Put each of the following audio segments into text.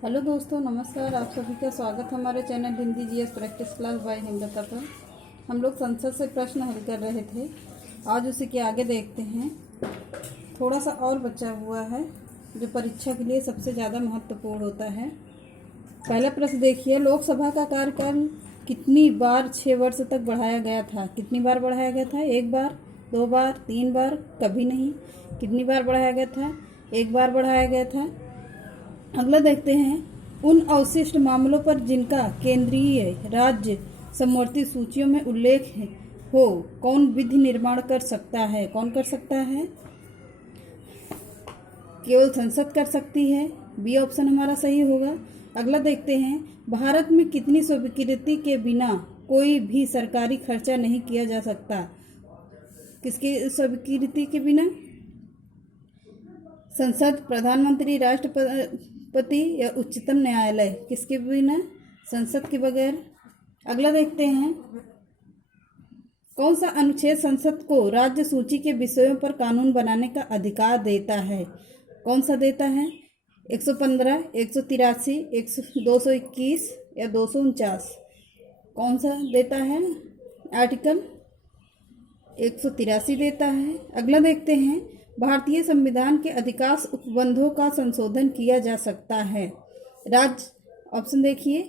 Hello दोस्तों, नमस्कार। आप सभी का स्वागत हमारे channel Hindi GS practice class by Hemlata पर। हम लोग संसद से प्रश्न हल कर रहे थे। आज उसी के आगे देखते हैं। थोड़ा सा और बचा हुआ है जो परीक्षा के लिए सबसे ज़्यादा महत्वपूर्ण होता है। पहला प्रश्न देखिए, लोकसभा का कार्यकाल कितनी बार 6 वर्ष तक बढ़ाया गया था? कितनी बार बढ़ाया गया था? 1 बार, 2 बार, 3 बार, कभी नहीं। कितनी बार बढ़ाया गया था? 1 बार बढ़ाया गया था। अगला देखते हैं, उन अवशिष्ट मामलों पर जिनका केंद्रीय राज्य समवर्ती सूचियों में उल्लेख हो कौन विधि निर्माण कर सकता है? कौन कर सकता है? केवल संसद कर सकती है। बी ऑप्शन हमारा सही होगा। अगला देखते हैं, भारत में कितनी स्वीकृति के बिना कोई भी सरकारी खर्चा नहीं किया जा सकता? किसकी स्वीकृति के बिना? संसद, प्रधानमंत्री, राष्ट्रपति या उच्चतम न्यायालय? किसके बिना? संसद के बगैर। अगला देखते हैं, कौन सा अनुच्छेद संसद को राज्य सूची के विषयों पर कानून बनाने का अधिकार देता है? कौन सा देता है? 115, 183, 221 या 249? कौन सा देता है? आर्टिकल 183 देता है। अगला देखते हैं, भारतीय संविधान के अधिकांश उपबंधों का संशोधन किया जा सकता है। ऑप्शन देखिए,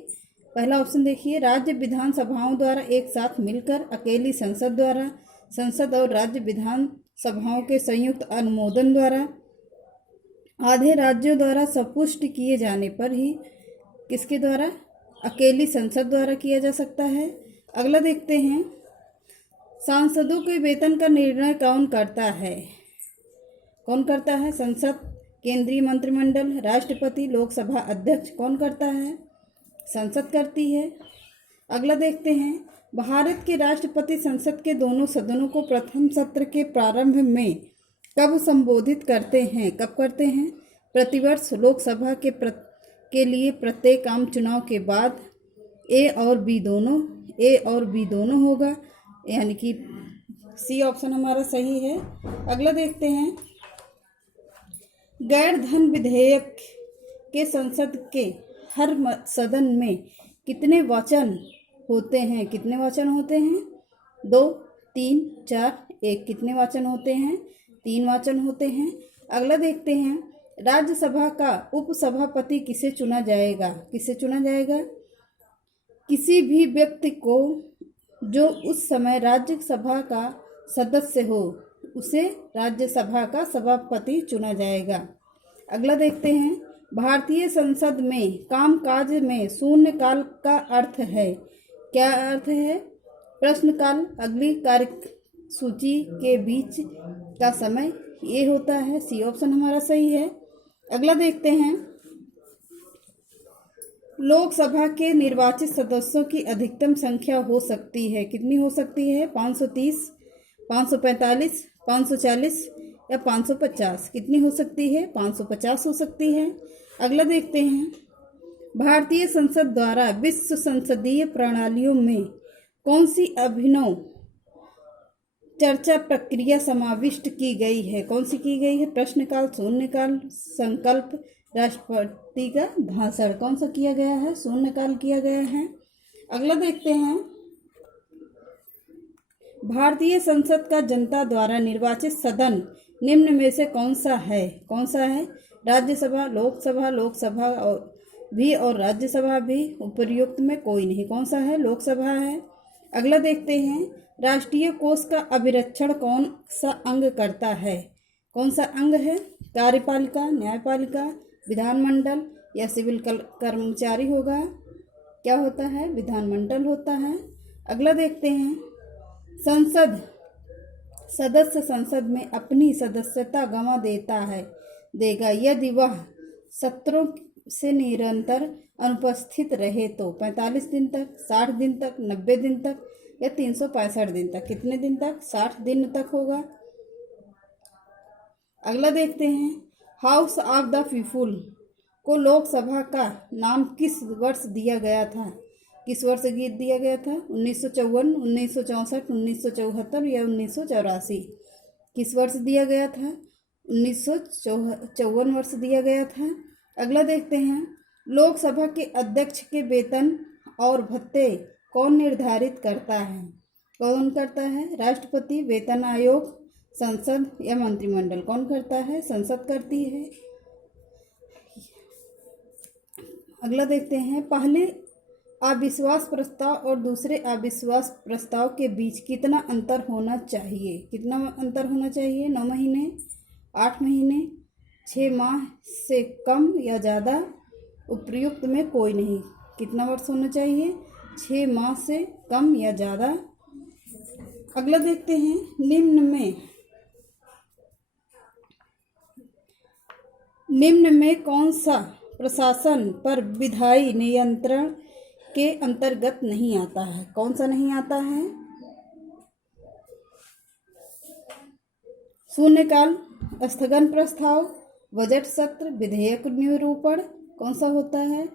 पहला ऑप्शन देखिए, राज्य विधानसभाओं द्वारा एक साथ मिलकर, अकेली संसद द्वारा, संसद और राज्य विधान सभाओं के संयुक्त अनुमोदन द्वारा, आधे राज्यों द्वारा संपुष्ट किए जाने पर ही। किसके द्वारा? अकेली संसद द्वारा किया जा सकता है। अगला देखते हैं, सांसदों के वेतन का निर्णय कौन करता है? कौन करता है? संसद, केंद्रीय मंत्रिमंडल, राष्ट्रपति, लोकसभा अध्यक्ष? कौन करता है? संसद करती है। अगला देखते हैं, भारत के राष्ट्रपति संसद के दोनों सदनों को प्रथम सत्र के प्रारंभ में कब संबोधित करते हैं? कब करते हैं? प्रतिवर्ष लोकसभा के लिए प्रत्येक आम चुनाव के बाद। ए और बी दोनों होगा, यानी कि सी ऑप्शन हमारा सही है। अगला देखते हैं, गैर धन विधेयक के संसद के हर सदन में कितने वाचन होते हैं? कितने वाचन होते हैं? 2, 3, 4, 1। कितने वाचन होते हैं? 3 वाचन होते हैं। अगला देखते हैं, राज्यसभा का उपसभापति किसे चुना जाएगा? किसे चुना जाएगा? किसी भी व्यक्ति को जो उस समय राज्यसभा का सदस्य हो उसे राज्यसभा का सभापति चुना जाएगा। अगला देखते हैं, भारतीय संसद में कामकाज में शून्यकाल का अर्थ है? क्या अर्थ है? प्रश्नकाल, अगली कार्य सूची के बीच का समय, ये होता है। सी ऑप्शन हमारा सही है। अगला देखते हैं, लोकसभा के निर्वाचित सदस्यों की अधिकतम संख्या हो सकती है? कितनी हो सकती है? 530, 545, 540 या 550? कितनी हो सकती है? 550 हो सकती है। अगला देखते हैं, भारतीय संसद द्वारा विश्व संसदीय प्रणालियों में कौन सी अभिनव चर्चा प्रक्रिया समाविष्ट की गई है? कौन सी की गई है? प्रश्नकाल, शून्यकाल, संकल्प, राष्ट्रपति का भाषण? कौन सा किया गया है? शून्यकाल किया गया है। अगला देखते हैं, भारतीय संसद का जनता द्वारा निर्वाचित सदन निम्न में से कौन सा है? कौन सा है? राज्यसभा, लोकसभा और राज्यसभा भी। उपर्युक्त में कोई नहीं। कौन सा है? लोकसभा है। अगला देखते हैं, राष्ट्रीय कोष का अभिरक्षण कौन सा अंग करता है? कौन सा अंग है? कार्यपालिका, न्यायपालिका, विधानमंडल या सिविल कर्मचारी होगा? क्या होता है? विधानमंडल होता है। अगला देखते हैं, सदस्य संसद में अपनी सदस्यता गंवा देगा यदि वह सत्रों से निरंतर अनुपस्थित रहे तो 45 दिन तक, 60 दिन तक, 90 दिन तक या 365 दिन तक? कितने दिन तक? 60 दिन तक होगा। अगला देखते हैं, हाउस ऑफ द पीपुल को लोकसभा का नाम किस वर्ष दिया गया था? किस वर्ष दिया गया था? 1954, 1964, 1974 या 1984? किस वर्ष दिया गया था? 1954 वर्ष दिया गया था। अगला देखते हैं, लोकसभा के अध्यक्ष के वेतन और भत्ते कौन निर्धारित करता है? कौन करता है? राष्ट्रपति, वेतन आयोग, संसद या मंत्रिमंडल? कौन करता है? संसद करती है। अगला देखते हैं, पहले अविश्वास प्रस्ताव और दूसरे अविश्वास प्रस्ताव के बीच कितना अंतर होना चाहिए? कितना अंतर होना चाहिए? 9 महीने, 8 महीने, 6 माह से कम या ज़्यादा? उपर्युक्त में कोई नहीं। कितना वर्ष होना चाहिए? 6 माह से कम या ज़्यादा। अगला देखते हैं, निम्न में कौन सा प्रशासन पर विधायी नियंत्रण के अंतर्गत नहीं आता है? कौन सा नहीं आता है? शून्यकाल, स्थगन प्रस्ताव, बजट सत्र, विधेयक निरूपण? कौन सा होता है?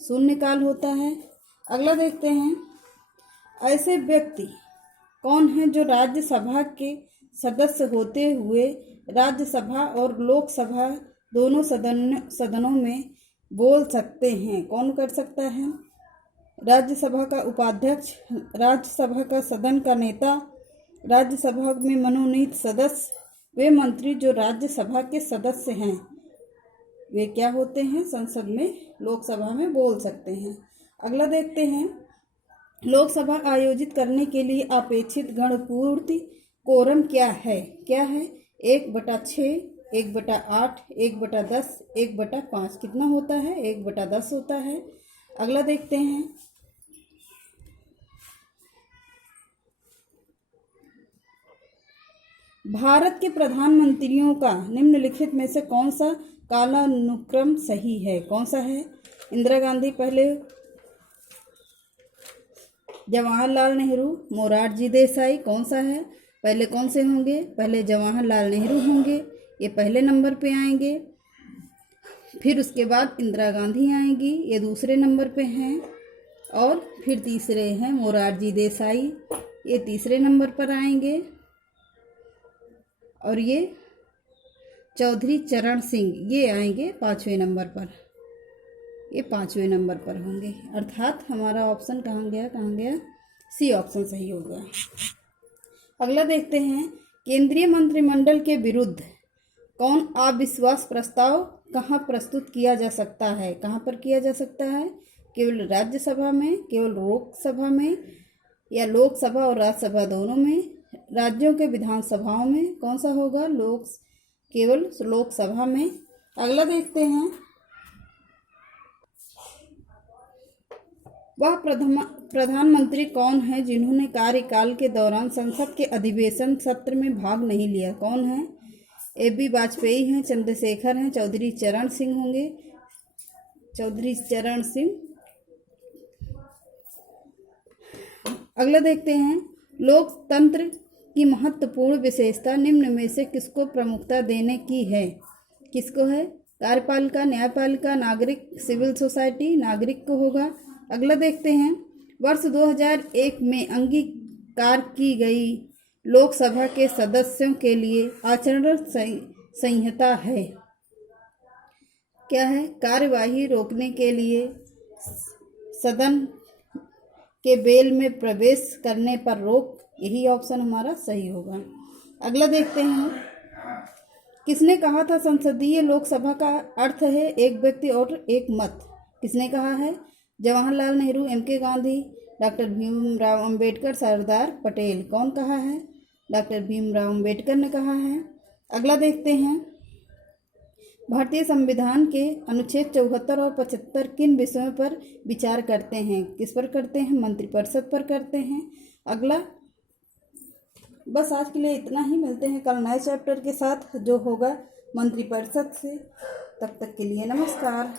शून्यकाल होता है। अगला देखते हैं, ऐसे व्यक्ति कौन हैं जो राज्यसभा के सदस्य होते हुए राज्यसभा और लोकसभा दोनों सदनों में बोल सकते हैं? कौन कर सकता है? राज्यसभा का उपाध्यक्ष, राज्यसभा का सदन का नेता, राज्यसभा में मनोनीत सदस्य, वे मंत्री जो राज्यसभा के सदस्य हैं, वे क्या होते हैं? संसद में, लोकसभा में बोल सकते हैं। अगला देखते हैं, लोकसभा आयोजित करने के लिए अपेक्षित गणपूर्ति कोरम क्या है? क्या है? 1/6, 1/8, 1/10, 1/5। कितना होता है? 1/10 होता है। अगला देखते हैं, भारत के प्रधानमंत्रियों का निम्नलिखित में से कौन सा कालानुक्रम सही है? कौन सा है? इंदिरा गांधी पहले, जवाहरलाल नेहरू, मोरारजी देसाई? कौन सा है? पहले कौन से होंगे? पहले जवाहरलाल नेहरू होंगे, ये पहले नंबर पे आएंगे। फिर उसके बाद इंदिरा गांधी आएंगी, ये दूसरे नंबर पे हैं। और फिर तीसरे हैं मोरारजी देसाई, ये तीसरे नंबर पर आएंगे। और ये चौधरी चरण सिंह, ये आएंगे 5वें नंबर पर, ये 5वें नंबर पर होंगे। अर्थात हमारा ऑप्शन कहाँ गया? सी ऑप्शन सही हो गया। अगला देखते हैं, केंद्रीय मंत्रिमंडल के विरुद्ध कौन अविश्वास प्रस्ताव कहाँ प्रस्तुत किया जा सकता है? कहाँ पर किया जा सकता है? केवल राज्यसभा में, केवल लोकसभा में, या लोकसभा और राज्यसभा दोनों में, राज्यों के विधानसभाओं में? कौन सा होगा? केवल लोकसभा में। अगला देखते हैं, वह प्रधानमंत्री कौन है जिन्होंने कार्यकाल के दौरान संसद के अधिवेशन सत्र में भाग नहीं लिया? कौन है? AB वाजपेयी हैं, चंद्रशेखर हैं, चौधरी चरण सिंह होंगे, चौधरी चरण सिंह। अगला देखते हैं, लोकतंत्र की महत्वपूर्ण विशेषता निम्न में से किसको प्रमुखता देने की है? किसको है? कार्यपालिका, न्यायपालिका, नागरिक, सिविल सोसाइटी? नागरिक को होगा। अगला देखते हैं, वर्ष 2001 में अंगीकार की गई लोकसभा के सदस्यों के लिए आचरण संहिता है। क्या है? कार्यवाही रोकने के लिए सदन के बेल में प्रवेश करने पर रोक। यही ऑप्शन हमारा सही होगा। अगला देखते हैं, किसने कहा था संसदीय लोकसभा का अर्थ है एक व्यक्ति और एक मत? किसने कहा है? Jawaharlal Nehru, MK Gandhi, doctor Bhimrao Ambedkar, Sardar Patel? कौन कहा है? डॉक्टर भीमराव अंबेडकर ने कहा है। अगला देखते हैं, भारतीय संविधान के अनुच्छेद 74 और 75 किन विषयों पर विचार करते हैं? किस पर करते हैं? मंत्रिपरिषद पर करते हैं। अगला, बस आज के लिए इतना ही। मिलते हैं कल नए चैप्टर के साथ जो होगा मंत्रिपरिषद से। तब तक के लिए नमस्कार।